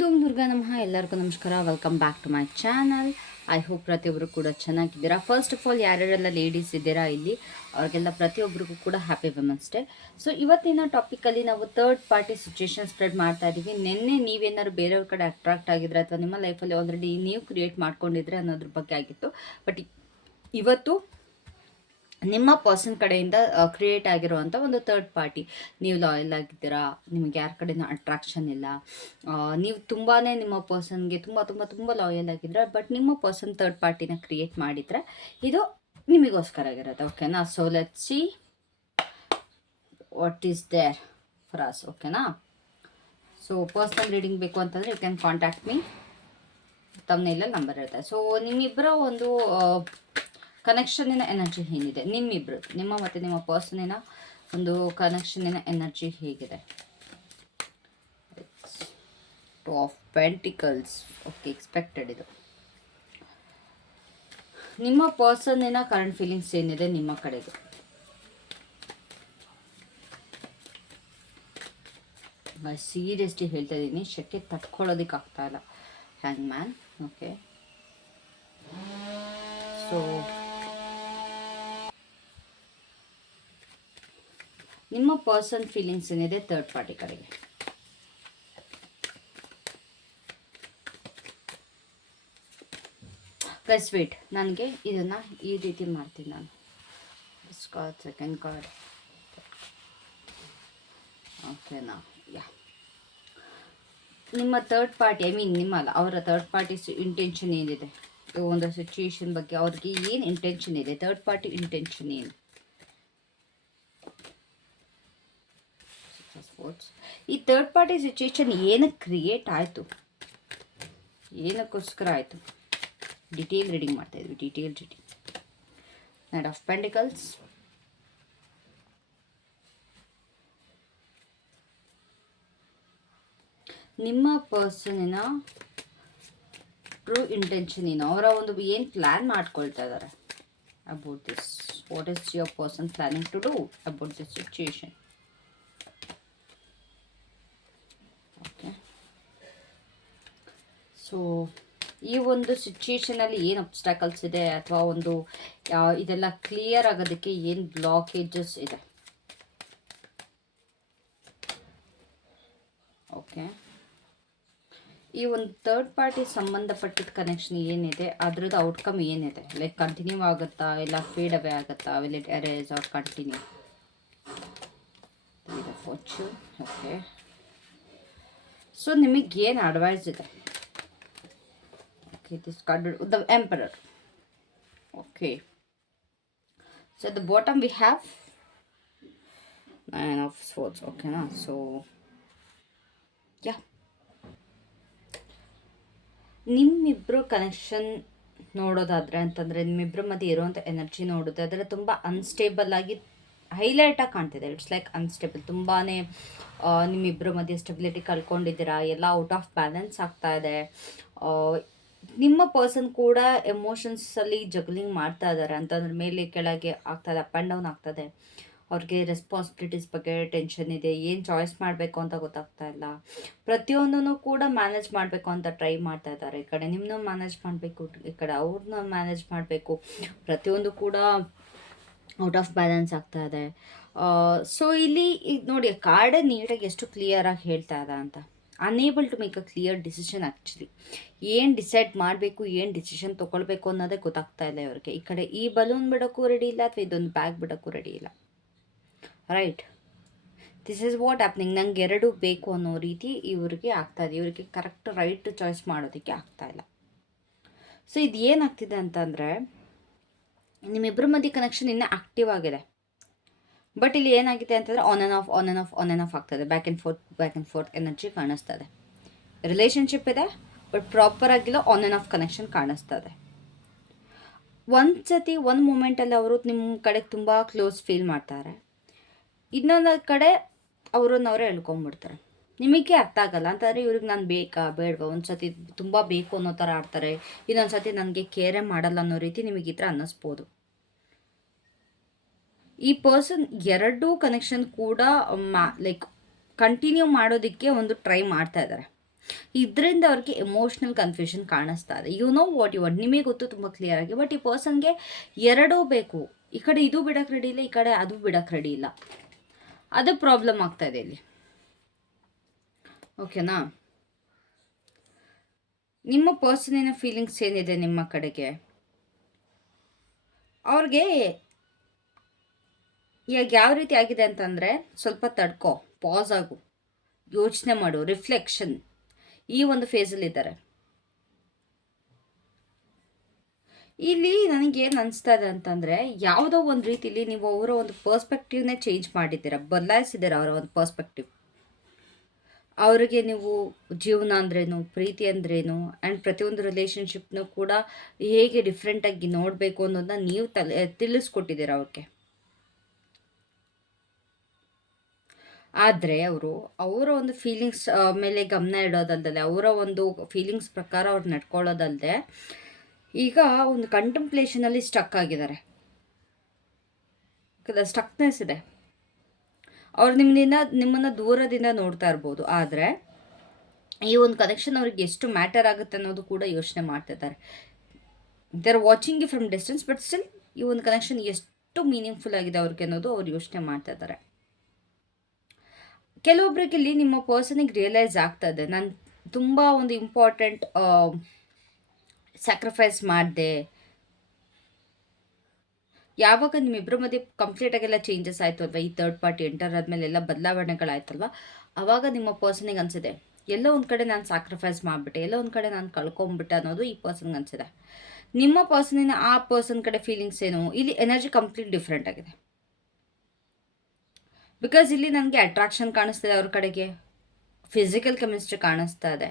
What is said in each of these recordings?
ಧೂಮ್ ದುರ್ಗಾ ನಮಃ. ಎಲ್ಲರಿಗೂ ನಮಸ್ಕಾರ. Welcome back to my channel. I hope ಪ್ರತಿಯೊಬ್ಬರು ಕೂಡ ಚೆನ್ನಾಗಿದ್ದೀರಾ. ಫಸ್ಟ್ ಆಫ್ ಆಲ್ ಯಾರ್ಯಾರೆಲ್ಲ ಲೇಡೀಸ್ ಇದ್ದೀರಾ ಇಲ್ಲಿ ಅವ್ರಿಗೆಲ್ಲ ಪ್ರತಿಯೊಬ್ಬರಿಗೂ ಕೂಡ ಹ್ಯಾಪಿ ವುಮೆನ್ಸ್ ಡೇ. ಸೊ ಇವತ್ತಿನ ಟಾಪಿಕಲ್ಲಿ ನಾವು ಥರ್ಡ್ ಪಾರ್ಟಿ ಸಿಚುವೇಶನ್ ಸ್ಪ್ರೆಡ್ ಮಾಡ್ತಾ ಇದ್ದೀವಿ. ನಿನ್ನೆ ನೀವೇನಾದ್ರು ಬೇರೆಯವ್ರ ಕಡೆ ಅಟ್ರಾಕ್ಟ್ ಆಗಿದ್ರೆ ಅಥವಾ ನಿಮ್ಮ ಲೈಫಲ್ಲಿ ಆಲ್ರೆಡಿ ನೀವು ಕ್ರಿಯೇಟ್ ಮಾಡ್ಕೊಂಡಿದ್ರೆ ಅನ್ನೋದ್ರ ಬಗ್ಗೆ ಆಗಿತ್ತು. ಬಟ್ ಇವತ್ತು ನಿಮ್ಮ ಪರ್ಸನ್ ಕಡೆಯಿಂದ ಕ್ರಿಯೇಟ್ ಆಗಿರುವಂಥ ಒಂದು ಥರ್ಡ್ ಪಾರ್ಟಿ, ನೀವು ಲಾಯಲ್ ಆಗಿದ್ದೀರಾ, ನಿಮಗೆ ಯಾರ ಕಡೆನೂ ಅಟ್ರಾಕ್ಷನ್ ಇಲ್ಲ, ನೀವು ತುಂಬಾ ನಿಮ್ಮ ಪರ್ಸನ್ಗೆ ತುಂಬ ತುಂಬ ತುಂಬ ಲಾಯಲ್ ಆಗಿದ್ರೆ, ಬಟ್ ನಿಮ್ಮ ಪರ್ಸನ್ ಥರ್ಡ್ ಪಾರ್ಟಿನ ಕ್ರಿಯೇಟ್ ಮಾಡಿದರೆ ಇದು ನಿಮಗೋಸ್ಕರ ಆಗಿರುತ್ತೆ. ಓಕೆನಾ? So let's see what is there for us. ಓಕೆನಾ? ಸೊ ಪರ್ಸನಲ್ ರೀಡಿಂಗ್ ಬೇಕು ಅಂತಂದರೆ ಯು ಕ್ಯಾನ್ ಕಾಂಟ್ಯಾಕ್ಟ್ ಮೀ. ತಮ್ಮನೇಲಲ್ಲಿ ನಂಬರ್ ಇರುತ್ತೆ. ಸೊ ನಿಮ್ಮಿಬ್ಬರ ಒಂದು ಕನೆಕ್ಷನಿನ ಎನರ್ಜಿ ಏನಿದೆ, ನಿಮ್ಮಿಬ್ರು, ನಿಮ್ಮ ಮತ್ತು ನಿಮ್ಮ ಪರ್ಸನಿನ ಒಂದು ಕನೆಕ್ಷನಿನ ಎನರ್ಜಿ ಹೇಗಿದೆ? Two of pentacles. Okay, expected ಇದು. ನಿಮ್ಮ ಪರ್ಸನಿನ ಕರೆಂಟ್ ಫೀಲಿಂಗ್ಸ್ ಏನಿದೆ ನಿಮ್ಮ ಕಡೆಗೆ? ಸೀರಿಯಸ್ಲಿ ಹೇಳ್ತಾ ಇದ್ದೀನಿ, ಶೆಕೆ ತಟ್ಕೊಳ್ಳೋದಕ್ಕೆ ಆಗ್ತಾ ಇಲ್ಲ. ಹ್ಯಾಂಗ್ ಮ್ಯಾನ್. ಓಕೆ, ಸೊ ನಿಮ್ಮ ಪರ್ಸನ್ ಫೀಲಿಂಗ್ಸ್ ಏನಿದೆ ಥರ್ಡ್ ಪಾರ್ಟಿ ಕಡೆಗೆ? ಗೈಸ್ ವೇಟ್, ನನಗೆ ಇದನ್ನು ಈ ರೀತಿ ಮಾಡ್ತೀನಿ ನಾನು. Card, second card. ಓಕೆನಾ? ಯಾ, ನಿಮ್ಮ ಥರ್ಡ್ ಪಾರ್ಟಿ, ಐ ಮೀನ್ ನಿಮ್ಮಲ್ಲ, ಅವರ ಥರ್ಡ್ ಪಾರ್ಟಿ ಇಂಟೆನ್ಷನ್ ಏನಿದೆ ಒಂದು ಸಿಚುಯೇಷನ್ ಬಗ್ಗೆ? ಅವ್ರಿಗೆ ಏನು ಇಂಟೆನ್ಷನ್ ಇದೆ? ಥರ್ಡ್ ಪಾರ್ಟಿ ಇಂಟೆನ್ಷನ್ ಏನು? ಈ ಥರ್ಡ್ ಪಾರ್ಟಿ ಸಿಚುಯೇಷನ್ ಏನಕ್ಕೆ ಕ್ರಿಯೇಟ್ ಆಯಿತು, ಏನಕ್ಕೋಸ್ಕರ ಆಯಿತು? ಡಿಟೇಲ್ ರೀಡಿಂಗ್ ಮಾಡ್ತಾ ಇದ್ವಿ. Detail reading. Knight of pentacles. ನಿಮ್ಮ ಪರ್ಸನಿನ ಟ್ರೂ ಇಂಟೆನ್ಷನ್ ಏನು? ಅವರ ಒಂದು ಏನು ಪ್ಲ್ಯಾನ್ ಮಾಡ್ಕೊಳ್ತಾ ಇದ್ದಾರೆ about this? What is your person planning to do about this situation? Okay, so ಈ ಒಂದು ಸಿಚುಯೇಷನಲ್ಲಿ ಏನು ಅಬ್ಸ್ಟಾಕಲ್ಸ್ ಇದೆ ಅಥವಾ ಒಂದು ಇದೆಲ್ಲ ಕ್ಲಿಯರ್ ಆಗೋದಕ್ಕೆ ಏನು ಬ್ಲಾಕೇಜಸ್ ಇದೆ? ಓಕೆ, ಈ ಒಂದು ಥರ್ಡ್ ಪಾರ್ಟಿ ಸಂಬಂಧಪಟ್ಟಿದ್ದ ಕನೆಕ್ಷನ್ ಏನಿದೆ ಅದ್ರದ್ದು ಔಟ್ಕಮ್ ಏನಿದೆ? ಲೈಕ್ ಕಂಟಿನ್ಯೂ ಆಗುತ್ತಾ, ಇಲ್ಲ ಫೇಡ್ ಅವೇ ಆಗುತ್ತಾ? Will it erase or continue? Fortune. Okay, so ನಿಮಗೇನು ಅಡ್ವೈಸ್ ಇದೆ? Okay, this card, the emperor. Okay, so at the bottom we have Nine of Swords. ಓಕೆನಾ? So ya, ನಿಮ್ಮಿಬ್ಬರು connection ನೋಡೋದಾದರೆ ಅಂತಂದರೆ, ನಿಮ್ಮಿಬ್ಬರ ಮಧ್ಯೆ ಇರುವಂಥ ಎನರ್ಜಿ ನೋಡೋದಾದರೆ ತುಂಬ ಅನ್ಸ್ಟೇಬಲ್ ಆಗಿ ಹೈಲೈಟಾಗಿ ಕಾಣ್ತಿದೆ. It's like unstable. ತುಂಬಾ ನಿಮ್ಮಿಬ್ಬರ ಮಧ್ಯೆ ಸ್ಟೆಬಿಲಿಟಿ ಕಳ್ಕೊಂಡಿದ್ದೀರಾ, ಎಲ್ಲ ಔಟ್ ಆಫ್ ಬ್ಯಾಲೆನ್ಸ್ ಆಗ್ತಾ ಇದೆ. ನಿಮ್ಮ ಪರ್ಸನ್ ಕೂಡ ಎಮೋಷನ್ಸಲ್ಲಿ ಜಗ್ಲಿಂಗ್ ಮಾಡ್ತಾ ಇದ್ದಾರೆ. ಅಂತಂದ್ರೆ ಮೇಲೆ ಕೆಳಗೆ ಆಗ್ತದೆ, ಅಪ್ ಆ್ಯಂಡ್ ಡೌನ್ ಆಗ್ತದೆ. ಅವ್ರಿಗೆ ರೆಸ್ಪಾನ್ಸಿಬಿಲಿಟೀಸ್ ಬಗ್ಗೆ ಟೆನ್ಷನ್ ಇದೆ. ಏನು ಚಾಯ್ಸ್ ಮಾಡಬೇಕು ಅಂತ ಗೊತ್ತಾಗ್ತಾ ಇಲ್ಲ. ಪ್ರತಿಯೊಂದೂ ಕೂಡ ಮ್ಯಾನೇಜ್ ಮಾಡಬೇಕು ಅಂತ ಟ್ರೈ ಮಾಡ್ತಾ ಇದ್ದಾರೆ. ಈ ಕಡೆ ನಿಮ್ಮನ್ನ ಮ್ಯಾನೇಜ್ ಮಾಡಬೇಕು, ಈ ಕಡೆ ಅವ್ರನ್ನ ಮ್ಯಾನೇಜ್ ಮಾಡಬೇಕು. ಪ್ರತಿಯೊಂದು ಕೂಡ ಔಟ್ ಆಫ್ ಬ್ಯಾಲೆನ್ಸ್ ಆಗ್ತಾ ಇದೆ. ಸೊ ಇಲ್ಲಿ ಈಗ ನೋಡಿ, ಕಾರ್ಡೇ ನೀಟಾಗಿ ಎಷ್ಟು ಕ್ಲಿಯರಾಗಿ ಹೇಳ್ತಾ ಇದೆ ಅಂತ. Unable to make a clear decision. Actually ಏನು ಡಿಸೈಡ್ ಮಾಡಬೇಕು, ಏನು ಡಿಸಿಷನ್ ತೊಗೊಳ್ಬೇಕು ಅನ್ನೋದೇ ಗೊತ್ತಾಗ್ತಾ ಇಲ್ಲ ಇವ್ರಿಗೆ. ಈ ಕಡೆ ಈ ಬಲೂನ್ ಬಿಡೋಕ್ಕೂ ರೆಡಿ ಇಲ್ಲ, ಅಥವಾ ಇದೊಂದು ಬ್ಯಾಗ್ ಬಿಡೋಕ್ಕೂ ರೆಡಿ ಇಲ್ಲ. Right, this is what happening. ನಂಗೆ ಎರಡೂ ಬೇಕು ಅನ್ನೋ ರೀತಿ ಇವ್ರಿಗೆ ಆಗ್ತಾಯಿದೆ. ಇವ್ರಿಗೆ ಕರೆಕ್ಟ್ ರೈಟ್ ಚಾಯ್ಸ್ ಮಾಡೋದಕ್ಕೆ ಆಗ್ತಾಯಿಲ್ಲ. ಸೊ ಇದು ಏನಾಗ್ತಿದೆ ಅಂತಂದರೆ, ನಿಮ್ಮಿಬ್ಬರ ಮಧ್ಯೆ ಕನೆಕ್ಷನ್ ಇನ್ನೂ ಆ್ಯಕ್ಟಿವ್ ಆಗಿದೆ. ಬಟ್ ಇಲ್ಲಿ ಏನಾಗಿದೆ ಅಂತಂದರೆ ಆನ್ ಆ್ಯಂಡ್ ಆಫ್ ಆಗ್ತದೆ. ಬ್ಯಾಕ್ ಆ್ಯಂಡ್ ಫೋರ್ತ್ ಎನರ್ಜಿ ಕಾಣಿಸ್ತದೆ. ರಿಲೇಷನ್ಶಿಪ್ ಇದೆ, ಬಟ್ ಪ್ರಾಪರ್ ಆಗಿಲ್ಲ, ಆನ್ ಆ್ಯಂಡ್ ಆಫ್ ಕನೆಕ್ಷನ್ ಕಾಣಿಸ್ತದೆ. ಒಂದು ಸತಿ ಒಂದು ಮೂಮೆಂಟಲ್ಲಿ ಅವರು ನಿಮ್ಮ ಕಡೆಗೆ ತುಂಬ ಕ್ಲೋಸ್ ಫೀಲ್ ಮಾಡ್ತಾರೆ. ಇನ್ನೊಂದು ಕಡೆ ಅವರನ್ನವರೇ ಹೇಳ್ಕೊಂಬಿಡ್ತಾರೆ. ನಿಮಗೆ ಅರ್ಥ ಆಗಲ್ಲ ಅಂತಂದರೆ ಇವ್ರಿಗೆ ನಾನು ಬೇಕಾ ಬೇಡವಾ? ಒಂದು ಸತಿ ತುಂಬ ಬೇಕು ಅನ್ನೋ ಥರ ಆಡ್ತಾರೆ, ಇನ್ನೊಂದು ಸತಿ ನನಗೆ ಕೇರೇ ಮಾಡಲ್ಲ ಅನ್ನೋ ರೀತಿ ನಿಮಗೆ ಈ ಥರ ಅನ್ನಿಸ್ಬೋದು. ಈ ಪರ್ಸನ್ ಎರಡೂ ಕನೆಕ್ಷನ್ ಕೂಡ ಲೈಕ್ ಕಂಟಿನ್ಯೂ ಮಾಡೋದಕ್ಕೆ ಒಂದು ಟ್ರೈ ಮಾಡ್ತಾ ಇದ್ದಾರೆ. ಇದರಿಂದ ಅವ್ರಿಗೆ ಎಮೋಷ್ನಲ್ ಕನ್ಫ್ಯೂಷನ್ ಕಾಣಿಸ್ತಾ ಇದೆ. You know what you want, ನಿಮಗೆ ಗೊತ್ತು ತುಂಬ ಕ್ಲಿಯರ್ ಆಗಿ. ಬಟ್ ಈ ಪರ್ಸನ್ಗೆ ಎರಡೂ ಬೇಕು. ಈ ಕಡೆ ಇದು ಬಿಡಕ್ಕೆ ರೆಡಿ ಇಲ್ಲ, ಈ ಕಡೆ ಅದು ಬಿಡಕ್ಕೆ ರೆಡಿ ಇಲ್ಲ. ಅದು ಪ್ರಾಬ್ಲಮ್ ಆಗ್ತಾ ಇದೆ ಇಲ್ಲಿ. ಓಕೆನಾ? ನಿಮ್ಮ ಪರ್ಸನಿನ ಫೀಲಿಂಗ್ಸ್ ಏನಿದೆ ನಿಮ್ಮ ಕಡೆಗೆ, ಅವ್ರಿಗೆ ಈಗ ಯಾವ ರೀತಿ ಆಗಿದೆ ಅಂತಂದರೆ, ಸ್ವಲ್ಪ ತಡ್ಕೋ, ಪಾಸ್ ಆಗು, ಯೋಚನೆ ಮಾಡು, ರಿಫ್ಲೆಕ್ಷನ್, ಈ ಒಂದು ಫೇಸಲ್ಲಿದ್ದಾರೆ. ಇಲ್ಲಿ ನನಗೇನು ಅನಿಸ್ತಾ ಇದೆ ಅಂತಂದರೆ, ಯಾವುದೋ ಒಂದು ರೀತಿಲಿ ನೀವು ಅವರ ಒಂದು ಪರ್ಸ್ಪೆಕ್ಟಿವ್ನೇ ಚೇಂಜ್ ಮಾಡಿದ್ದೀರ, ಬದಲಾಯಿಸಿದ್ದೀರ ಅವರ ಒಂದು ಪರ್ಸ್ಪೆಕ್ಟಿವ್. ಅವರಿಗೆ ನೀವು ಜೀವನ ಅಂದ್ರೇನು, ಪ್ರೀತಿ ಅಂದ್ರೇನು, ಆ್ಯಂಡ್ ಪ್ರತಿಯೊಂದು ರಿಲೇಷನ್ಶಿಪ್ನೂ ಕೂಡ ಹೇಗೆ ಡಿಫ್ರೆಂಟಾಗಿ ನೋಡಬೇಕು ಅನ್ನೋದನ್ನ ನೀವು ತಿಳಿಸ್ಕೊಟ್ಟಿದ್ದೀರ ಅವ್ರಿಗೆ. ಆದರೆ ಅವರು ಅವರ ಒಂದು ಫೀಲಿಂಗ್ಸ್ ಮೇಲೆ ಗಮನ ಇಡೋದಲ್ದೆ, ಅವರ ಒಂದು ಫೀಲಿಂಗ್ಸ್ ಪ್ರಕಾರ ಅವ್ರು ನಡ್ಕೊಳ್ಳೋದಲ್ಲದೆ, ಈಗ ಒಂದು ಕಂಟೆಂಪ್ಲೇಷನಲ್ಲಿ ಸ್ಟಕ್ ಆಗಿದ್ದಾರೆ. ಸ್ಟಕ್ನೆಸ್ ಇದೆ. ಅವ್ರು ನಿಮ್ಮನ್ನು ದೂರದಿಂದ ನೋಡ್ತಾ ಇರ್ಬೋದು, ಆದರೆ ಈ ಒಂದು ಕನೆಕ್ಷನ್ ಅವ್ರಿಗೆ ಎಷ್ಟು ಮ್ಯಾಟರ್ ಆಗುತ್ತೆ ಅನ್ನೋದು ಕೂಡ ಯೋಚನೆ ಮಾಡ್ತಿದ್ದಾರೆ. They are watching you from distance, but still ಈ ಒಂದು ಕನೆಕ್ಷನ್ ಎಷ್ಟು ಮೀನಿಂಗ್ಫುಲ್ ಆಗಿದೆ ಅವ್ರಿಗೆ ಅನ್ನೋದು ಅವ್ರು ಯೋಚನೆ ಮಾಡ್ತಾ ಇದ್ದಾರೆ. ಕೆಲವೊಬ್ರಿಗೆ ಇಲ್ಲಿ ನಿಮ್ಮ ಪರ್ಸನಿಗೆ ರಿಯಲೈಸ್ ಆಗ್ತದೆ, ನಾನು ತುಂಬ ಒಂದು ಇಂಪಾರ್ಟೆಂಟ್ ಸ್ಯಾಕ್ರಿಫೈಸ್ ಮಾಡಿದೆ. ಯಾವಾಗ ನಿಮ್ಮಿಬ್ಬರ ಮಧ್ಯೆ ಕಂಪ್ಲೀಟಾಗೆಲ್ಲ ಚೇಂಜಸ್ ಆಯಿತು ಅಲ್ವಾ, ಈ ಥರ್ಡ್ ಪಾರ್ಟಿ ಎಂಟರ್ ಆದಮೇಲೆ ಎಲ್ಲ ಬದಲಾವಣೆಗಳಾಯ್ತಲ್ವ, ಆವಾಗ ನಿಮ್ಮ ಪರ್ಸನಿಗೆ ಅನಿಸಿದೆ, ಎಲ್ಲೋ ಒಂದು ಕಡೆ ನಾನು ಸ್ಯಾಕ್ರಿಫೈಸ್ ಮಾಡಿಬಿಟ್ಟೆ, ಎಲ್ಲೋ ಒಂದು ಕಡೆ ನಾನು ಕಳ್ಕೊಂಬಿಟ್ಟೆ ಅನ್ನೋದು ಈ ಪರ್ಸನ್ಗೆ ಅನಿಸಿದೆ. ನಿಮ್ಮ ಪರ್ಸನಿನ ಆ ಪರ್ಸನ್ ಕಡೆ ಫೀಲಿಂಗ್ಸ್ ಏನು, ಇಲ್ಲಿ ಎನರ್ಜಿ ಕಂಪ್ಲೀಟ್ ಡಿಫ್ರೆಂಟ್ ಆಗಿದೆ. ಬಿಕಾಸ್ ಇಲ್ಲಿ ನನಗೆ ಅಟ್ರಾಕ್ಷನ್ ಕಾಣಿಸ್ತಿದೆ ಅವ್ರ ಕಡೆಗೆ, ಫಿಸಿಕಲ್ ಕೆಮಿಸ್ಟ್ರಿ ಕಾಣಿಸ್ತಾ ಇದೆ.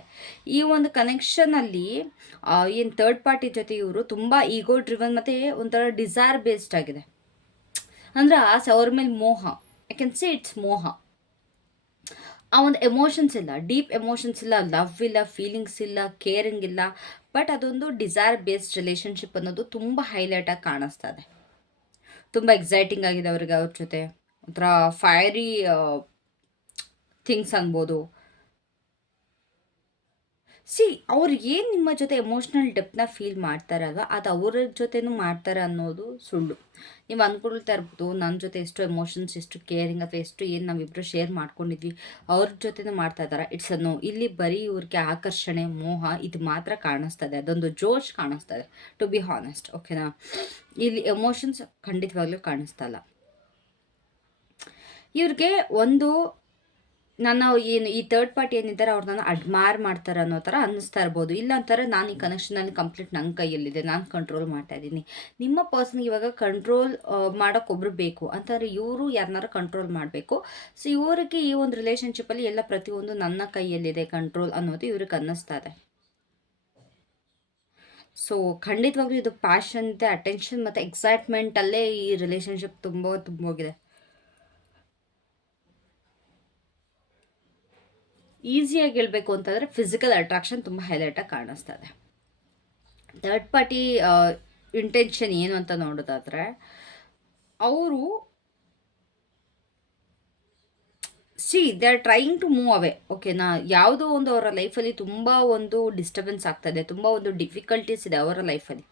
ಈ ಒಂದು ಕನೆಕ್ಷನಲ್ಲಿ ಏನು ಥರ್ಡ್ ಪಾರ್ಟಿ ಜೊತೆ ಇವರು ತುಂಬ ಈಗೋ ಡ್ರಿವನ್ ಮತ್ತು ಒಂಥರ ಡಿಸೈರ್ ಬೇಸ್ಡ್ ಆಗಿದೆ. ಅಂದರೆ ಆಸೆ, ಅವ್ರ ಮೇಲೆ ಮೋಹ, ಐ ಕ್ಯಾನ್ ಸೇ ಇಟ್ಸ್ ಮೋಹ. ಆ ಒಂದು ಎಮೋಷನ್ಸ್ ಇಲ್ಲ, ಡೀಪ್ ಎಮೋಷನ್ಸ್ ಇಲ್ಲ, ಲವ್ ಇಲ್ಲ, ಫೀಲಿಂಗ್ಸ್ ಇಲ್ಲ, ಕೇರಿಂಗ್ ಇಲ್ಲ. ಬಟ್ ಅದೊಂದು ಡಿಸೈರ್ ಬೇಸ್ಡ್ ರಿಲೇಷನ್ಶಿಪ್ ಅನ್ನೋದು ತುಂಬ ಹೈಲೈಟಾಗಿ ಕಾಣಿಸ್ತಾ ಇದೆ. ತುಂಬ ಎಕ್ಸೈಟಿಂಗ್ ಆಗಿದೆ ಅವ್ರಿಗೆ ಅವ್ರ ಜೊತೆ, ಒಂಥರ ಫೈರಿ ಥಿಂಗ್ಸ್ ಅನ್ಬೋದು. ಅವ್ರು ಏನು ನಿಮ್ಮ ಜೊತೆ ಎಮೋಷ್ನಲ್ ಡೆಪ್ನ ಫೀಲ್ ಮಾಡ್ತಾರಲ್ವ, ಅದು ಅವ್ರ ಜೊತೆನೂ ಮಾಡ್ತಾರೆ ಅನ್ನೋದು ಸುಳ್ಳು. ನೀವು ಅಂದ್ಕೊಳ್ತಾ ಇರ್ಬೋದು, ನನ್ನ ಜೊತೆ ಎಷ್ಟು ಎಮೋಷನ್ಸ್, ಎಷ್ಟು ಕೇರಿಂಗ್, ಅಥವಾ ಎಷ್ಟು ಏನು ನಾವಿಬ್ಬರು ಶೇರ್ ಮಾಡ್ಕೊಂಡಿದ್ವಿ ಅವ್ರ ಜೊತೆನೂ ಮಾಡ್ತಾ ಇದ್ದಾರೆ. It's no. ಇಲ್ಲಿ ಬರೀ ಇವ್ರಿಗೆ ಆಕರ್ಷಣೆ, ಮೋಹ ಇದು ಮಾತ್ರ ಕಾಣಿಸ್ತದೆ, ಅದೊಂದು ಜೋಶ್ ಕಾಣಿಸ್ತದೆ, ಟು ಬಿ ಹಾನೆಸ್ಟ್. ಓಕೆನಾ? ಇಲ್ಲಿ ಎಮೋಷನ್ಸ್ ಖಂಡಿತವಾಗ್ಲೂ ಕಾಣಿಸ್ತಾ ಇಲ್ಲ ಇವ್ರಿಗೆ. ಒಂದು ನನ್ನ ಏನು ಈ ಥರ್ಡ್ ಪಾರ್ಟಿ ಏನಿದ್ದಾರೆ ಅವ್ರು ನನ್ನ ಅಡ್ಮೈರ್ ಮಾಡ್ತಾರೆ ಅನ್ನೋ ಥರ ಅನ್ನಿಸ್ತಾ ಇರ್ಬೋದು. ಇಲ್ಲ ಅಂತಾರೆ, ನಾನು ಈ ಕನೆಕ್ಷನಲ್ಲಿ ಕಂಪ್ಲೀಟ್ ನನ್ನ ಕೈಯಲ್ಲಿದೆ, ನಾನು ಕಂಟ್ರೋಲ್ ಮಾಡ್ತಾ ಇದ್ದೀನಿ. ನಿಮ್ಮ ಪರ್ಸನ್ಗೆ ಇವಾಗ ಕಂಟ್ರೋಲ್ ಮಾಡೋಕ್ಕೊಬ್ರು ಬೇಕು ಅಂತಂದರೆ ಇವರು ಯಾರನ್ನಾರು ಕಂಟ್ರೋಲ್ ಮಾಡಬೇಕು. ಸೊ ಇವರಿಗೆ ಈ ಒಂದು ರಿಲೇಷನ್ಶಿಪ್ಪಲ್ಲಿ ಎಲ್ಲ ಪ್ರತಿಯೊಂದು ನನ್ನ ಕೈಯಲ್ಲಿದೆ ಕಂಟ್ರೋಲ್ ಅನ್ನೋದು ಇವ್ರಿಗೆ ಅನ್ನಿಸ್ತಾ ಇದೆ. ಸೊ ಖಂಡಿತವಾಗ್ಲೂ ಇದು ಪ್ಯಾಷನ್ ಮತ್ತು ಅಟೆನ್ಷನ್ ಮತ್ತು ಎಕ್ಸೈಟ್ಮೆಂಟಲ್ಲೇ ಈ ರಿಲೇಷನ್ಶಿಪ್ ತುಂಬೋಗಿದೆ. ಈಸಿಯಾಗಿ ಹೇಳಬೇಕು ಅಂತಂದರೆ ಫಿಸಿಕಲ್ ಅಟ್ರಾಕ್ಷನ್ ತುಂಬ ಹೈಲೈಟಾಗಿ ಕಾಣಿಸ್ತಾ ಇದೆ. ಥರ್ಡ್ ಪಾರ್ಟಿ ಇಂಟೆನ್ಷನ್ ಏನು ಅಂತ ನೋಡೋದಾದರೆ, ಅವರು they are trying to move away. ಓಕೆನಾ? ಯಾವುದೋ ಒಂದು ಅವರ ಲೈಫಲ್ಲಿ ತುಂಬ ಒಂದು ಡಿಸ್ಟರ್ಬೆನ್ಸ್ ಆಗ್ತಾಯಿದೆ, ತುಂಬ ಒಂದು ಡಿಫಿಕಲ್ಟೀಸ್ ಇದೆ ಅವರ ಲೈಫಲ್ಲಿ.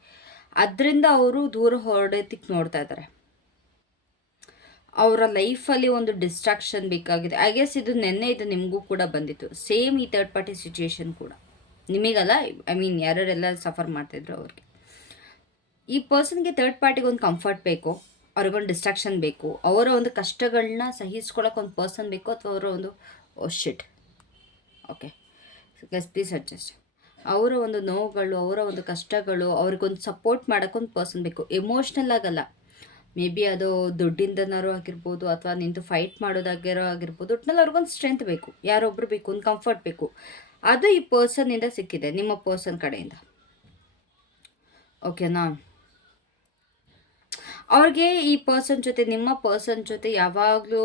ಅದರಿಂದ ಅವರು ದೂರ ಹೊರಡೋದಕ್ಕೆ ನೋಡ್ತಾ ಇದ್ದಾರೆ. ಅವರ ಲೈಫಲ್ಲಿ ಒಂದು ಡಿಸ್ಟ್ರಾಕ್ಷನ್ ಬೇಕಾಗಿದೆ. ಐ ಗೆಸ್ ಇದು ನಿಮಗೂ ಕೂಡ ಬಂದಿತ್ತು. ಸೇಮ್ ಈ ಥರ್ಡ್ ಪಾರ್ಟಿ ಸಿಚುಯೇಷನ್ ಕೂಡ ನಿಮಗಲ್ಲ, ಐ ಮೀನ್ ಯಾರ್ಯಾರೆಲ್ಲ ಸಫರ್ ಮಾಡ್ತಾಯಿದ್ರು ಅವ್ರಿಗೆ. ಈ ಪರ್ಸನ್ಗೆ ಥರ್ಡ್ ಪಾರ್ಟಿಗೆ ಒಂದು ಕಂಫರ್ಟ್ ಬೇಕು, ಅವ್ರಿಗೊಂದು ಡಿಸ್ಟ್ರಾಕ್ಷನ್ ಬೇಕು, ಅವರ ಒಂದು ಕಷ್ಟಗಳನ್ನ ಸಹಿಸ್ಕೊಳ್ಳೋಕೆ ಒಂದು ಪರ್ಸನ್ ಬೇಕು, ಅಥವಾ ಅವರ ಒಂದು ಶಿಟ್. Okay, please adjust. ಅವರ ಒಂದು ನೋವುಗಳು, ಅವರ ಒಂದು ಕಷ್ಟಗಳು, ಅವ್ರಿಗೊಂದು ಸಪೋರ್ಟ್ ಮಾಡೋಕ್ಕೊಂದು ಪರ್ಸನ್ ಬೇಕು. ಎಮೋಷ್ನಲ್ ಆಗಲ್ಲ, ಮೇ ಬಿ ಅದು ದುಡ್ಡಿಂದನಾರು ಆಗಿರ್ಬೋದು, ಅಥವಾ ನಿಂತು ಫೈಟ್ ಆಗಿರ್ಬೋದು. ಒಟ್ಟಿನಲ್ಲಿ ಅವ್ರಿಗೊಂದು ಸ್ಟ್ರೆಂತ್ ಬೇಕು, ಯಾರೊಬ್ಬರು ಬೇಕು, ಒಂದು ಕಂಫರ್ಟ್ ಬೇಕು. ಅದು ಈ ಪರ್ಸನ್ನಿಂದ ಸಿಕ್ಕಿದೆ, ನಿಮ್ಮ ಪರ್ಸನ್ ಕಡೆಯಿಂದ. ಓಕೆನಾ? ಅವ್ರಿಗೆ ಈ ಪರ್ಸನ್ ಜೊತೆ, ನಿಮ್ಮ ಪರ್ಸನ್ ಜೊತೆ ಯಾವಾಗಲೂ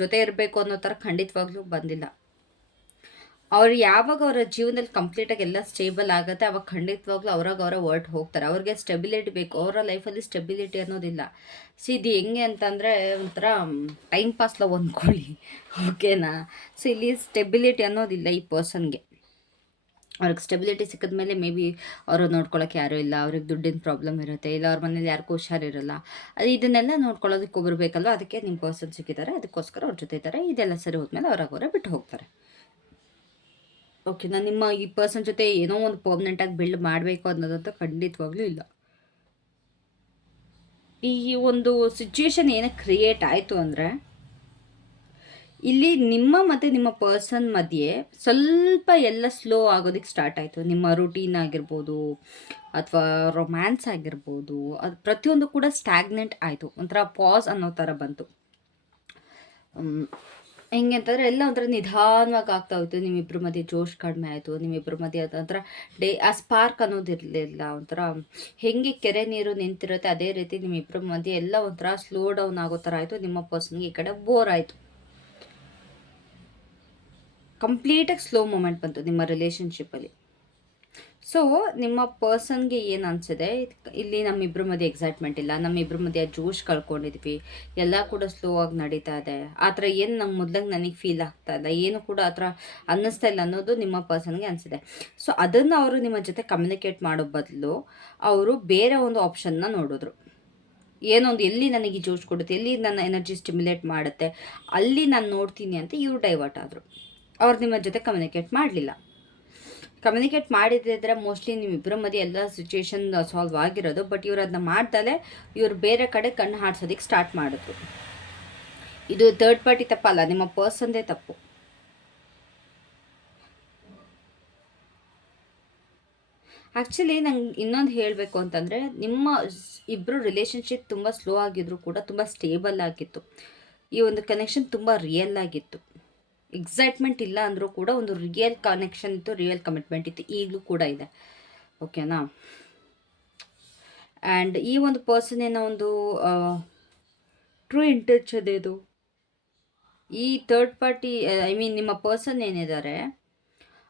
ಜೊತೆ ಇರಬೇಕು ಅನ್ನೋ ಥರ ಖಂಡಿತವಾಗ್ಲೂ ಬಂದಿಲ್ಲ. ಅವ್ರು ಯಾವಾಗ ಅವರ ಜೀವನದಲ್ಲಿ ಕಂಪ್ಲೀಟಾಗಿ ಎಲ್ಲ ಸ್ಟೇಬಲ್ ಆಗುತ್ತೆ ಅವಾಗ ಖಂಡಿತವಾಗ್ಲೂ ಅವ್ರಾಗ ಅವರ ವರ್ಟ್ ಹೋಗ್ತಾರೆ. ಅವ್ರಿಗೆ ಸ್ಟೆಬಿಲಿಟಿ ಬೇಕು, ಅವರ ಲೈಫಲ್ಲಿ ಸ್ಟೆಬಿಲಿಟಿ ಅನ್ನೋದಿಲ್ಲ. ಸೊ ಇದು ಹೆಂಗೆ ಅಂತಂದರೆ ಒಂಥರ ಟೈಮ್ ಪಾಸ್ಲ ಹೊಂದ್ಕೊಳ್ಳಿ, ಓಕೆನಾ. ಸೊ ಇಲ್ಲಿ ಸ್ಟೆಬಿಲಿಟಿ ಅನ್ನೋದಿಲ್ಲ ಈ ಪರ್ಸನ್ಗೆ. ಅವ್ರಿಗೆ ಸ್ಟೆಬಿಲಿಟಿ ಸಿಕ್ಕಿದ ಮೇಲೆ ಮೇ ಬಿ ಅವರು ನೋಡ್ಕೊಳ್ಳೋಕೆ ಯಾರೂ ಇಲ್ಲ, ಅವ್ರಿಗೆ ದುಡ್ಡಿನ ಪ್ರಾಬ್ಲಮ್ ಇರುತ್ತೆ, ಇಲ್ಲ ಅವ್ರ ಮನೇಲಿ ಯಾರಿಗೂ ಹುಷಾರಿರಲ್ಲ. ಇದನ್ನೆಲ್ಲ ನೋಡ್ಕೊಳ್ಳೋದಕ್ಕೆ ಒಬ್ಬರು ಬೇಕಲ್ವ, ಅದಕ್ಕೆ ನಿಮ್ಮ ಪರ್ಸನ್ ಸಿಕ್ಕಿದ್ದಾರೆ, ಅದಕ್ಕೋಸ್ಕರ ಅವ್ರ ಜೊತೆ ಇದ್ದಾರೆ. ಇದೆಲ್ಲ ಸರಿ ಹೋದ್ಮೇಲೆ ಅವ್ರಾಗವರೇ ಬಿಟ್ಟು ಹೋಗ್ತಾರೆ. ಓಕೆನಾ. ನಿಮ್ಮ ಈ ಪರ್ಸನ್ ಜೊತೆ ಏನೋ ಒಂದು ಪರ್ಮನೆಂಟಾಗಿ ಬಿಲ್ಡ್ ಮಾಡಬೇಕು ಅನ್ನೋದಂತೂ ಖಂಡಿತವಾಗ್ಲೂ ಇಲ್ಲ. ಈ ಒಂದು ಸಿಚುವೇಶನ್ ಏನಕ್ಕೆ ಕ್ರಿಯೇಟ್ ಆಯಿತು ಅಂದರೆ, ಇಲ್ಲಿ ನಿಮ್ಮ ಮತ್ತು ನಿಮ್ಮ ಪರ್ಸನ್ ಮಧ್ಯೆ ಸ್ವಲ್ಪ ಎಲ್ಲ ಸ್ಲೋ ಆಗೋದಕ್ಕೆ ಸ್ಟಾರ್ಟ್ ಆಯಿತು. ನಿಮ್ಮ ರೂಟೀನ್ ಆಗಿರ್ಬೋದು ಅಥವಾ ರೊಮ್ಯಾನ್ಸ್ ಆಗಿರ್ಬೋದು, ಅದು ಪ್ರತಿಯೊಂದು ಕೂಡ ಸ್ಟ್ಯಾಗ್ನೆಂಟ್ ಆಯಿತು. ಒಂಥರ ಪಾಸ್ ಅನ್ನೋ ಥರ ಬಂತು. ಹೆಂಗೆ ಅಂತಂದರೆ ಎಲ್ಲ ಒಂಥರ ನಿಧಾನವಾಗಿ ಆಗ್ತಾ ಹೋಯ್ತು. ನಿಮ್ಮಿಬ್ಬರ ಮಧ್ಯೆ ಜೋಶ್ ಕಡಿಮೆ ಆಯಿತು. ನಿಮ್ಮಿಬ್ಬರ ಮಧ್ಯೆ ಒಂಥರ ಆ ಸ್ಪಾರ್ಕ್ ಅನ್ನೋದಿರಲಿಲ್ಲ. ಒಂಥರ ಹೆಂಗೆ ಕೆರೆ ನೀರು ನಿಂತಿರುತ್ತೆ ಅದೇ ರೀತಿ ನಿಮ್ಮಿಬ್ಬರ ಮಧ್ಯೆ ಎಲ್ಲ ಒಂಥರ ಸ್ಲೋ ಡೌನ್ ಆಗೋ ಥರ ಆಯಿತು. ನಿಮ್ಮ ಪರ್ಸನ್ಗೆ ಈ ಕಡೆ ಬೋರ್ ಆಯಿತು. ಕಂಪ್ಲೀಟಾಗಿ ಸ್ಲೋ ಮೂಮೆಂಟ್ ಬಂತು ನಿಮ್ಮ ರಿಲೇಷನ್ಶಿಪ್ಪಲ್ಲಿ. ಸೊ ನಿಮ್ಮ ಪರ್ಸನ್ಗೆ ಏನು ಅನಿಸಿದೆ, ಇಲ್ಲಿ ನಮ್ಮಿಬ್ಬರ ಮಧ್ಯೆ ಎಕ್ಸೈಟ್ಮೆಂಟ್ ಇಲ್ಲ, ನಮ್ಮಿಬ್ಬರ ಮಧ್ಯೆ ಜೋಶ್ ಕಳ್ಕೊಂಡಿದ್ವಿ, ಎಲ್ಲ ಕೂಡ ಸ್ಲೋ ಆಗಿ ನಡೀತಾ ಇದೆ, ಆ ಥರ ಏನು ನಂಗೆ ಮೊದಲಾಗಿ ನನಗೆ ಫೀಲ್ ಆಗ್ತಾ ಇಲ್ಲ, ಏನು ಕೂಡ ಆ ಥರ ಅನ್ನಿಸ್ತಾ ಇಲ್ಲ ಅನ್ನೋದು ನಿಮ್ಮ ಪರ್ಸನ್ಗೆ ಅನಿಸಿದೆ. ಸೊ ಅದನ್ನು ಅವರು ನಿಮ್ಮ ಜೊತೆ ಕಮ್ಯುನಿಕೇಟ್ ಮಾಡೋ ಬದಲು ಅವರು ಬೇರೆ ಒಂದು ಆಪ್ಷನ್ನ ನೋಡಿದ್ರು. ಏನೊಂದು ಎಲ್ಲಿ ನನಗೆ ಜೋಶ್ ಕೊಡುತ್ತೆ, ಎಲ್ಲಿ ನನ್ನ ಎನರ್ಜಿ ಸ್ಟಿಮ್ಯುಲೇಟ್ ಮಾಡುತ್ತೆ, ಅಲ್ಲಿ ನಾನು ನೋಡ್ತೀನಿ ಅಂತ ಇವರು ಡೈವರ್ಟ್ ಆದರು. ಅವ್ರು ನಿಮ್ಮ ಜೊತೆ ಕಮ್ಯುನಿಕೇಟ್ ಮಾಡಲಿಲ್ಲ. ಕಮ್ಯುನಿಕೇಟ್ ಮಾಡಿದ್ರೆ ಮೋಸ್ಟ್ಲಿ ನಿಮ್ಮಿಬ್ಬರ ಮಧ್ಯೆ ಎಲ್ಲ ಸಿಚುವೇಶನ್ ಸಾಲ್ವ್ ಆಗಿರೋದು. ಬಟ್ ಇವ್ರು ಅದನ್ನ ಮಾಡ್ದಲೇ ಇವ್ರು ಬೇರೆ ಕಡೆ ಕಣ್ಣು ಹಾಡ್ಸೋದಕ್ಕೆ ಸ್ಟಾರ್ಟ್ ಮಾಡಿದ್ರು. ಇದು ಥರ್ಡ್ ಪಾರ್ಟಿ ತಪ್ಪಲ್ಲ, ನಿಮ್ಮ ಪರ್ಸನ್ದೇ ತಪ್ಪು. ಆ್ಯಕ್ಚುಲಿ ನಂಗೆ ಇನ್ನೊಂದು ಹೇಳಬೇಕು ಅಂತಂದರೆ, ನಿಮ್ಮ ಇಬ್ಬರು ರಿಲೇಷನ್ಶಿಪ್ ತುಂಬ ಸ್ಲೋ ಆಗಿದ್ರು ಕೂಡ ತುಂಬ ಸ್ಟೇಬಲ್ ಆಗಿತ್ತು. ಈ ಒಂದು ಕನೆಕ್ಷನ್ ತುಂಬ ರಿಯಲ್ ಆಗಿತ್ತು. ಎಕ್ಸೈಟ್ಮೆಂಟ್ ಇಲ್ಲ ಅಂದರೂ ಕೂಡ ಒಂದು ರಿಯಲ್ ಕನೆಕ್ಷನ್ ಇತ್ತು, ರಿಯಲ್ ಕಮಿಟ್ಮೆಂಟ್ ಇತ್ತು, ಈಗಲೂ ಕೂಡ ಇದೆ. ಓಕೆನಾ. ಆ್ಯಂಡ್ ಈ ಒಂದು ಪರ್ಸನ್ ಏನೋ ಒಂದು ಟ್ರೂ ಇಂಟೆನ್ಷನ್ ಇದು. ಈ ಥರ್ಡ್ ಪಾರ್ಟಿ ಐ ಮೀನ್ ನಿಮ್ಮ ಪರ್ಸನ್ ಏನಿದ್ದಾರೆ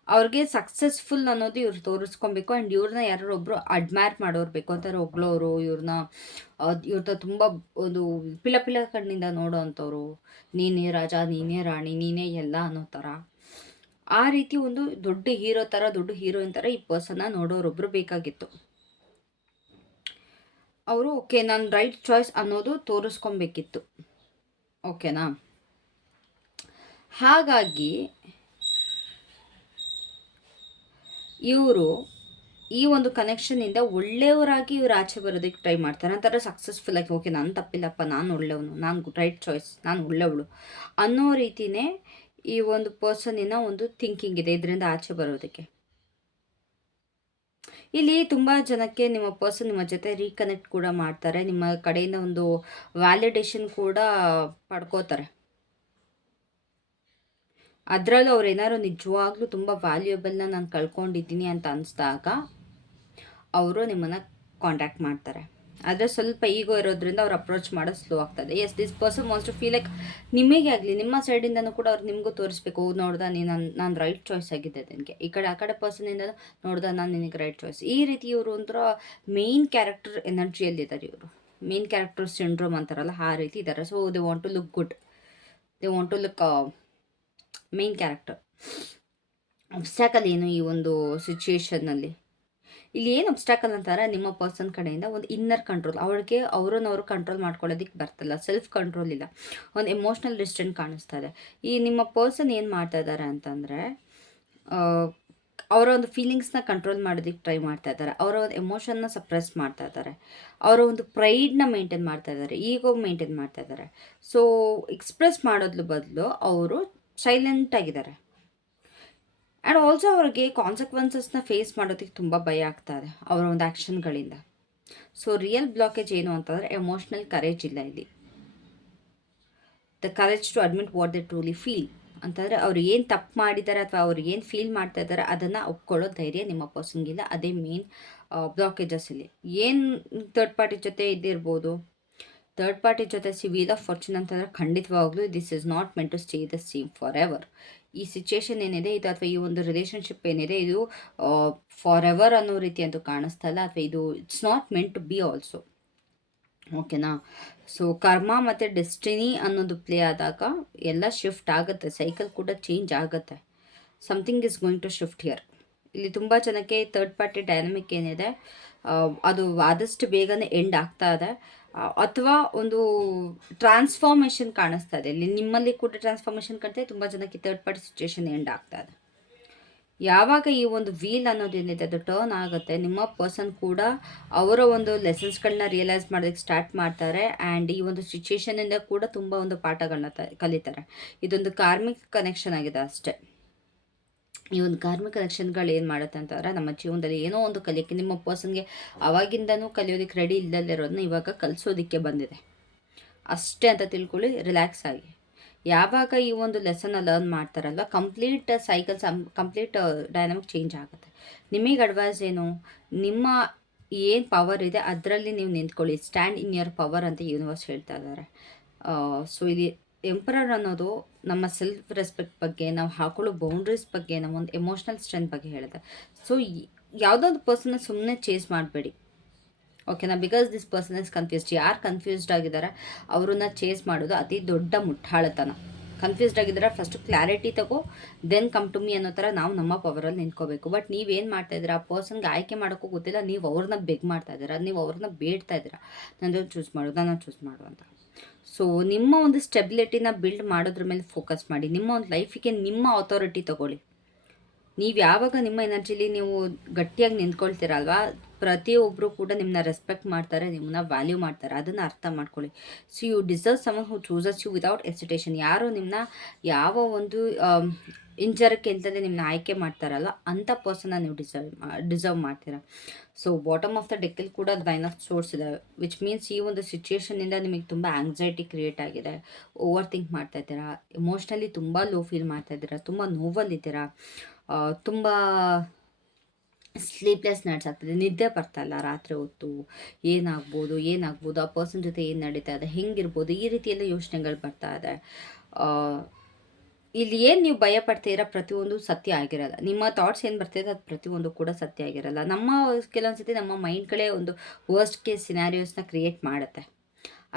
ಅವ್ರಿಗೆ ಸಕ್ಸಸ್ಫುಲ್ ಅನ್ನೋದು ಇವ್ರು ತೋರಿಸ್ಕೊಬೇಕು. ಆ್ಯಂಡ್ ಇವ್ರನ್ನ ಯಾರೊಬ್ಬರು ಅಡ್ಮೈರ್ ಮಾಡೋರು ಬೇಕು ಅಂತಾರೆ, ಹೊಗಳೋರು, ಇವ್ರನ್ನ ತುಂಬ ಒಂದು ಪಿಳ ಕಣ್ಣಿಂದ ನೋಡೋ ಅಂಥವ್ರು, ನೀನೇ ರಾಜ, ನೀನೇ ರಾಣಿ, ನೀನೇ ಎಲ್ಲ ಅನ್ನೋ ಥರ, ಆ ರೀತಿ ಒಂದು ದೊಡ್ಡ ಹೀರೋ ಥರ, ದೊಡ್ಡ ಹೀರೋಯಿನ್ ಥರ ಈ ಪರ್ಸನ್ನ ನೋಡೋರೊಬ್ಬರು ಬೇಕಾಗಿತ್ತು. ಅವರು ಓಕೆ ನಾನು ರೈಟ್ ಚಾಯ್ಸ್ ಅನ್ನೋದು ತೋರಿಸ್ಕೊಬೇಕಿತ್ತು. ಓಕೆನಾ. ಹಾಗಾಗಿ ಇವರು ಈ ಒಂದು ಕನೆಕ್ಷನಿಂದ ಒಳ್ಳೆಯವರಾಗಿ ಇವ್ರು ಆಚೆ ಬರೋದಕ್ಕೆ ಟ್ರೈ ಮಾಡ್ತಾರೆ. ನಂತರ ಸಕ್ಸಸ್ಫುಲ್ಲಾಗಿ ಓಕೆ ನಾನು ತಪ್ಪಿಲ್ಲಪ್ಪ, ನಾನು ಒಳ್ಳೆಯವನು, ನಾನು ರೈಟ್ ಚಾಯ್ಸ್, ನಾನು ಒಳ್ಳೆಯವಳು ಅನ್ನೋ ರೀತಿಯೇ ಈ ಒಂದು ಪರ್ಸನ್ನಿನ ಒಂದು ಥಿಂಕಿಂಗ್ ಇದೆ ಇದರಿಂದ ಆಚೆ ಬರೋದಕ್ಕೆ. ಇಲ್ಲಿ ತುಂಬ ಜನಕ್ಕೆ ನಿಮ್ಮ ಪರ್ಸನ್ ನಿಮ್ಮ ಜೊತೆ ರೀಕನೆಕ್ಟ್ ಕೂಡ ಮಾಡ್ತಾರೆ, ನಿಮ್ಮ ಕಡೆಯಿಂದ ಒಂದು ವ್ಯಾಲಿಡೇಷನ್ ಕೂಡ ಪಡ್ಕೋತಾರೆ. ಅದರಲ್ಲೂ ಅವ್ರು ಏನಾದ್ರು ನಿಜವಾಗ್ಲೂ ತುಂಬ ವ್ಯಾಲ್ಯೂಯಬಲ್ನ ನಾನು ಕಳ್ಕೊಂಡಿದ್ದೀನಿ ಅಂತ ಅನಿಸ್ದಾಗ ಅವರು ನಿಮ್ಮನ್ನು ಕಾಂಟ್ಯಾಕ್ಟ್ ಮಾಡ್ತಾರೆ. ಆದರೆ ಸ್ವಲ್ಪ ಈಗೋ ಇರೋದ್ರಿಂದ ಅವ್ರು ಅಪ್ರೋಚ್ ಮಾಡೋದು ಸ್ಲೋ ಆಗ್ತದೆ. Yes, this person wants to feel like ನಿಮಗೆ ಆಗಲಿ ನಿಮ್ಮ ಸೈಡಿಂದನೂ ಕೂಡ ಅವ್ರು ನಿಮಗೂ ತೋರಿಸ್ಬೇಕು, ನೋಡ್ದ ನಾನು ರೈಟ್ ಚಾಯ್ಸ್ ಆಗಿದೆ ನನಗೆ. ಈ ಕಡೆ ಆ ಕಡೆ ಪರ್ಸನಿಂದ ನೋಡ್ದ ನಾನು ನಿನಗೆ ರೈಟ್ ಚಾಯ್ಸ್. ಈ ರೀತಿ ಇವರು ಒಂಥರ ಮೇನ್ ಕ್ಯಾರೆಕ್ಟರ್ ಎನರ್ಜಿಯಲ್ಲಿದ್ದಾರೆ. ಇವರು ಮೇನ್ ಕ್ಯಾರೆಕ್ಟರ್ ಸಿಂಡ್ರೋಮ್ ಅಂತಾರಲ್ಲ ಆ ರೀತಿ ಇದ್ದಾರೆ. So they want to look good, they want to look main character. Obstacle ಏನು ಈ ಒಂದು ಸಿಚುಯೇಷನ್ನಲ್ಲಿ, ಇಲ್ಲಿ ಏನು ಅಬ್ಸ್ಟ್ಯಾಕಲ್ ಅಂತಾರೆ, ನಿಮ್ಮ ಪರ್ಸನ್ ಕಡೆಯಿಂದ ಒಂದು ಇನ್ನರ್ ಕಂಟ್ರೋಲ್, ಅವಳಿಗೆ ಅವರನ್ನವರು ಕಂಟ್ರೋಲ್ ಮಾಡ್ಕೊಳ್ಳೋದಕ್ಕೆ ಬರ್ತಿಲ್ಲ, ಸೆಲ್ಫ್ ಕಂಟ್ರೋಲ್ ಇಲ್ಲ, ಒಂದು ಎಮೋಷ್ನಲ್ ಡಿಸ್ಟೆನ್ಸ್ ಕಾಣಿಸ್ತಾ ಇದೆ. ಈ ನಿಮ್ಮ ಪರ್ಸನ್ ಏನು ಮಾಡ್ತಾ ಇದ್ದಾರೆ ಅಂತಂದರೆ, ಅವರ ಒಂದು ಫೀಲಿಂಗ್ಸ್ನ ಕಂಟ್ರೋಲ್ ಮಾಡೋದಕ್ಕೆ ಟ್ರೈ ಮಾಡ್ತಾ ಇದ್ದಾರೆ, ಅವರ ಒಂದು ಎಮೋಷನ್ನ ಸಪ್ರೆಸ್ ಮಾಡ್ತಾ ಇದ್ದಾರೆ, ಅವರ ಒಂದು ಪ್ರೈಡ್ನ ಮೇಂಟೈನ್ ಮಾಡ್ತಾ ಇದ್ದಾರೆ, ಈಗೋ ಮೇಂಟೈನ್ ಮಾಡ್ತಾ ಇದ್ದಾರೆ. ಸೊ ಎಕ್ಸ್ಪ್ರೆಸ್ ಮಾಡೋದ್ರ ಬದಲು ಅವರು ಸೈಲೆಂಟ್ ಆಗಿದ್ದಾರೆ. ಆ್ಯಂಡ್ ಆಲ್ಸೋ ಅವ್ರಿಗೆ ಕಾನ್ಸಿಕ್ವೆನ್ಸಸ್ನ ಫೇಸ್ ಮಾಡೋದಕ್ಕೆ ತುಂಬ ಭಯ ಆಗ್ತಾ ಇದೆ ಅವರ ಒಂದು ಆ್ಯಕ್ಷನ್ಗಳಿಂದ. ಸೊ ರಿಯಲ್ ಬ್ಲಾಕೇಜ್ ಏನು ಅಂತಂದರೆ ಎಮೋಷ್ನಲ್ ಕರೇಜ್ ಇಲ್ಲ ಇಲ್ಲಿ. The courage to admit what they truly feel ಅಂತಂದರೆ ಅವ್ರು ಏನು ತಪ್ಪು ಮಾಡಿದ್ದಾರೆ ಅಥವಾ ಅವ್ರು ಏನು ಫೀಲ್ ಮಾಡ್ತಾ ಇದ್ದಾರೆ ಅದನ್ನು ಒಪ್ಕೊಳ್ಳೋ ಧೈರ್ಯ ನಿಮ್ಮ ಪರ್ಸನ್ಗಿಲ್ಲ. ಅದೇ ಮೇನ್ ಬ್ಲಾಕೇಜಸ್ ಇಲ್ಲಿ. ಏನು ಥರ್ಡ್ ಪಾರ್ಟಿ ಜೊತೆ ಇದ್ದಿರ್ಬೋದು, ಥರ್ಡ್ ಪಾರ್ಟಿ ಜೊತೆ ವೀಲ್ ಆಫ್ ಫಾರ್ಚೂನ್ ಅಂತಂದರೆ ಖಂಡಿತವಾಗ್ಲೂ this is not meant to stay the same forever. ಈ ಸಿಚುಯೇಷನ್ ಏನಿದೆ ಇದು ಅಥವಾ ಈ ಒಂದು ರಿಲೇಷನ್ಶಿಪ್ ಏನಿದೆ ಇದು ಫಾರ್ ಎವರ್ ಅನ್ನೋ ರೀತಿ ಅಂತೂ ಕಾಣಿಸ್ತಾ ಇಲ್ಲ, ಅಥವಾ ಇದು it's not meant to be also. ಓಕೆನಾ? ಸೊ ಕರ್ಮ ಮತ್ತು ಡೆಸ್ಟಿನಿ ಅನ್ನೋದು ಪ್ಲೇ ಆದಾಗ ಎಲ್ಲ ಶಿಫ್ಟ್ ಆಗುತ್ತೆ, ಸೈಕಲ್ ಕೂಡ ಚೇಂಜ್ ಆಗುತ್ತೆ. Something is going to shift here. ಇಲ್ಲಿ ತುಂಬ ಜನಕ್ಕೆ ಥರ್ಡ್ ಪಾರ್ಟಿ ಡೈನಮಿಕ್ ಏನಿದೆ ಅದು ಆದಷ್ಟು ಬೇಗನೆ ಎಂಡ್ ಆಗ್ತಾ ಇದೆ, ಅಥವಾ ಒಂದು ಟ್ರಾನ್ಸ್ಫಾರ್ಮೇಷನ್ ಕಾಣಿಸ್ತಾ ಇದೆ. ಇಲ್ಲಿ ನಿಮ್ಮಲ್ಲಿ ಕೂಡ ಟ್ರಾನ್ಸ್ಫಾರ್ಮೇಷನ್ ಕಾಣ್ತಾ, ತುಂಬ ಜನಕ್ಕೆ ಥರ್ಡ್ ಪಾರ್ಟಿ ಸಿಚುವೇಶನ್ ಎಂಡ್ ಆಗ್ತಾ ಇದೆ. ಯಾವಾಗ ಈ ಒಂದು ವೀಲ್ ಅನ್ನೋದೇನಿದೆ ಅದು ಟರ್ನ್ ಆಗುತ್ತೆ, ನಿಮ್ಮ ಪರ್ಸನ್ ಕೂಡ ಅವರ ಒಂದು ಲೆಸನ್ಸ್ಗಳನ್ನ ರಿಯಲೈಸ್ ಮಾಡೋದಕ್ಕೆ ಸ್ಟಾರ್ಟ್ ಮಾಡ್ತಾರೆ. ಆ್ಯಂಡ್ ಈ ಒಂದು ಸಿಚುಯೇಷನಿಂದ ಕೂಡ ತುಂಬ ಒಂದು ಪಾಠಗಳನ್ನ ಕಲಿತಾರೆ. ಇದೊಂದು ಕಾರ್ಮಿಕ್ ಕನೆಕ್ಷನ್ ಆಗಿದೆ ಅಷ್ಟೇ. ಈ ಒಂದು ಕಾರ್ಮಿಕ ಕನೆಕ್ಷನ್ಗಳು ಏನು ಮಾಡುತ್ತೆ ಅಂತಂದರೆ, ನಮ್ಮ ಜೀವನದಲ್ಲಿ ಏನೋ ಒಂದು ಕಲಿಯೋಕ್ಕೆ ನಿಮ್ಮ ಪರ್ಸನ್ಗೆ ಅವಾಗಿಂದನೂ ಕಲಿಯೋದಕ್ಕೆ ರೆಡಿ ಇಲ್ಲದಿರೋದನ್ನ ಇವಾಗ ಕಲಿಸೋದಕ್ಕೆ ಬಂದಿದೆ ಅಷ್ಟೇ ಅಂತ ತಿಳ್ಕೊಳ್ಳಿ. ರಿಲ್ಯಾಕ್ಸ್ ಆಗಿ ಯಾವಾಗ ಈ ಒಂದು ಲೆಸನ್ನ ಲರ್ನ್ ಮಾಡ್ತಾರಲ್ವ, complete cycles complete dynamic change ಆಗುತ್ತೆ. ನಿಮಗೆ ಅಡ್ವೈಸ್ ಏನು, ನಿಮ್ಮ ಏನು ಪವರ್ ಇದೆ ಅದರಲ್ಲಿ ನೀವು ನಿಂತ್ಕೊಳ್ಳಿ, ಸ್ಟ್ಯಾಂಡ್ ಇನ್ ಯುವರ್ ಪವರ್ ಅಂತ ಯೂನಿವರ್ಸ್ ಹೇಳ್ತಾ ಇದ್ದಾರೆ. ಸೊ ಇಲ್ಲಿ ಎಂಪರರ್ ಅನ್ನೋದು ನಮ್ಮ ಸೆಲ್ಫ್ ರೆಸ್ಪೆಕ್ಟ್ ಬಗ್ಗೆ, ನಾವು ಹಾಕೊಳ್ಳೋ ಬೌಂಡ್ರೀಸ್ ಬಗ್ಗೆ, ನಮ್ಮ ಒಂದು ಎಮೋಷ್ನಲ್ ಸ್ಟ್ರೆಂತ್ ಬಗ್ಗೆ ಹೇಳುತ್ತೆ. ಸೊ ಯಾವುದೋ ಒಂದು ಪರ್ಸನ್ನ ಸುಮ್ಮನೆ ಚೇಸ್ ಮಾಡಬೇಡಿ, ಓಕೆನಾ? Because this person is confused. ಯಾರು ಕನ್ಫ್ಯೂಸ್ಡ್ ಆಗಿದ್ದಾರೆ ಅವ್ರನ್ನ ಚೇಸ್ ಮಾಡೋದು ಅತಿ ದೊಡ್ಡ ಮುಟ್ಟಾಳತನ. ಕನ್ಫ್ಯೂಸ್ಡ್ ಆಗಿದ್ದಾರೆ, ಫಸ್ಟು ಕ್ಲಾರಿಟಿ ತಗೋ, ದೆನ್ ಕಮ್ ಟು ಮೀ ಅನ್ನೋ ಥರ ನಾವು ನಮ್ಮ ಪವರಲ್ಲಿ ನಿಂತ್ಕೋಬೇಕು. ಬಟ್ ನೀವೇನು ಮಾಡ್ತಾ ಇದ್ದೀರಾ, ಆ ಪರ್ಸನ್ಗೆ ಆಯ್ಕೆ ಮಾಡೋಕ್ಕೂ ಗೊತ್ತಿಲ್ಲ, ನೀವು ಅವ್ರನ್ನ ಬೆಗ್ ಮಾಡ್ತಾ ಇದ್ದೀರಾ, ನೀವು ಅವ್ರನ್ನ ಬೇಡ್ತಾ ಇದ್ದೀರಾ, ನನ್ನನ್ನು ಚೂಸ್ ಮಾಡು, ನನ್ನ ಚೂಸ್ ಮಾಡು ಅಂತ. ಸೊ ನಿಮ್ಮ ಒಂದು ಸ್ಟೆಬಿಲಿಟಿನ ಬಿಲ್ಡ್ ಮಾಡೋದ್ರ ಮೇಲೆ ಫೋಕಸ್ ಮಾಡಿ. ನಿಮ್ಮ ಒಂದು ಲೈಫಿಗೆ ನಿಮ್ಮ ಅಥಾರಿಟಿ ತಗೊಳ್ಳಿ. ನೀವು ಯಾವಾಗ ನಿಮ್ಮ ಎನರ್ಜಿಲಿ ನೀವು ಗಟ್ಟಿಯಾಗಿ ನಿಂತ್ಕೊಳ್ತೀರಲ್ವಾ, ಪ್ರತಿಯೊಬ್ಬರು ಕೂಡ ನಿಮ್ಮನ್ನ ರೆಸ್ಪೆಕ್ಟ್ ಮಾಡ್ತಾರೆ, ನಿಮ್ಮನ್ನ ವ್ಯಾಲ್ಯೂ ಮಾಡ್ತಾರೆ. ಅದನ್ನು ಅರ್ಥ ಮಾಡ್ಕೊಳ್ಳಿ. So you deserve someone who chooses you without hesitation. ಯಾರು ನಿಮ್ಮನ್ನ ಯಾವ ಒಂದು ಇಂಜರಕ್ಕೆ ಇಲ್ದಲೆ ನಿಮ್ಮನ್ನ ಆಯ್ಕೆ ಮಾಡ್ತಾರಲ್ಲ, ಅಂಥ ಪರ್ಸನ್ನ ನೀವು ಡಿಸರ್ವ್ ಮಾಡ್ತೀರಾ. ಸೊ ಬಾಟಮ್ ಆಫ್ ದ ಡೆಕ್ಕಲ್ಲಿ ಕೂಡ 9 ಆಫ್ ಸೋರ್ಸ್ ಇದೆ, ವಿಚ್ ಮೀನ್ಸ್ ಈ ಒಂದು ಸಿಚುಯೇಷನಿಂದ ನಿಮಗೆ ತುಂಬ ಆಂಗ್ಸೈಟಿ ಕ್ರಿಯೇಟ್ ಆಗಿದೆ, ಓವರ್ ಥಿಂಕ್ ಮಾಡ್ತಾ ಇದ್ದೀರಾ, ಎಮೋಷ್ನಲಿ ತುಂಬ ಲೋ ಫೀಲ್ ಮಾಡ್ತಾ ಇದ್ದೀರಾ, ತುಂಬ ನೋವಲ್ಲಿದ್ದೀರಾ, ತುಂಬ ಸ್ಲೀಪ್ಲೆಸ್ ನೈಟ್ಸ್ ಆಗ್ತದೆ, ನಿದ್ದೆ ಬರ್ತಾಯಿಲ್ಲ ರಾತ್ರಿ ಹೊತ್ತು. ಏನಾಗ್ಬೋದು, ಆ ಪರ್ಸನ್ ಜೊತೆ ಏನು ನಡೀತಾ ಇದೆ, ಹೆಂಗಿರ್ಬೋದು, ಈ ರೀತಿಯೆಲ್ಲ ಯೋಚನೆಗಳು ಬರ್ತಾ ಇದೆ. ಇಲ್ಲಿ ಏನು ನೀವು ಭಯ ಪಡ್ತೀರಾ, ಪ್ರತಿಯೊಂದು ಸತ್ಯ ಆಗಿರಲ್ಲ. ನಿಮ್ಮ ಥಾಟ್ಸ್ ಏನು ಬರ್ತಿದೆ ಅದು ಪ್ರತಿಯೊಂದು ಕೂಡ ಸತ್ಯ ಆಗಿರಲ್ಲ. ಕೆಲವೊಂದು ಸತಿ ನಮ್ಮ ಮೈಂಡ್ಗಳೇ ಒಂದು ವರ್ಸ್ಟ್ ಕೇಸ್ ಸಿನಾರಿಯೋಸ್ನ ಕ್ರಿಯೇಟ್ ಮಾಡುತ್ತೆ.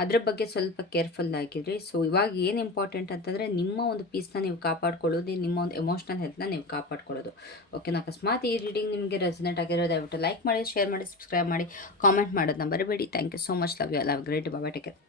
ಅದ್ರ ಬಗ್ಗೆ ಸ್ವಲ್ಪ ಕೇರ್ಫುಲ್ ಆಗಿರಿ. ಸೊ ಇವಾಗ ಏನು ಇಂಪಾರ್ಟೆಂಟ್ ಅಂತಂದರೆ, ನಿಮ್ಮ ಒಂದು ಪೀಸ್ನ ನೀವು ಕಾಪಾಡ್ಕೊಳ್ಳೋದು, ನಿಮ್ಮ ಒಂದು ಎಮೋಷ್ನಲ್ ಹೆಲ್ತ್ನ ನೀವು ಕಾಪಾಡ್ಕೊಳ್ಳೋದು. ಓಕೆನಾ? ಅಕಸ್ಮಾತ್ ಈ ರೀಡಿಂಗ್ ನಿಮಗೆ ರೆಸನೇಟ್ ಆಗಿರೋ ದಯವಿಟ್ಟು ಲೈಕ್ ಮಾಡಿ, ಶೇರ್ ಮಾಡಿ, ಸಬ್ಸ್ಕ್ರೈಬ್ ಮಾಡಿ, ಕಾಮೆಂಟ್ ಮಾಡೋದನ್ನ ಬರಬೇಡಿ. Thank you so much. Love you. Love great. ಬಾಬಾ ಟೇಕ್ ಕೇರ್.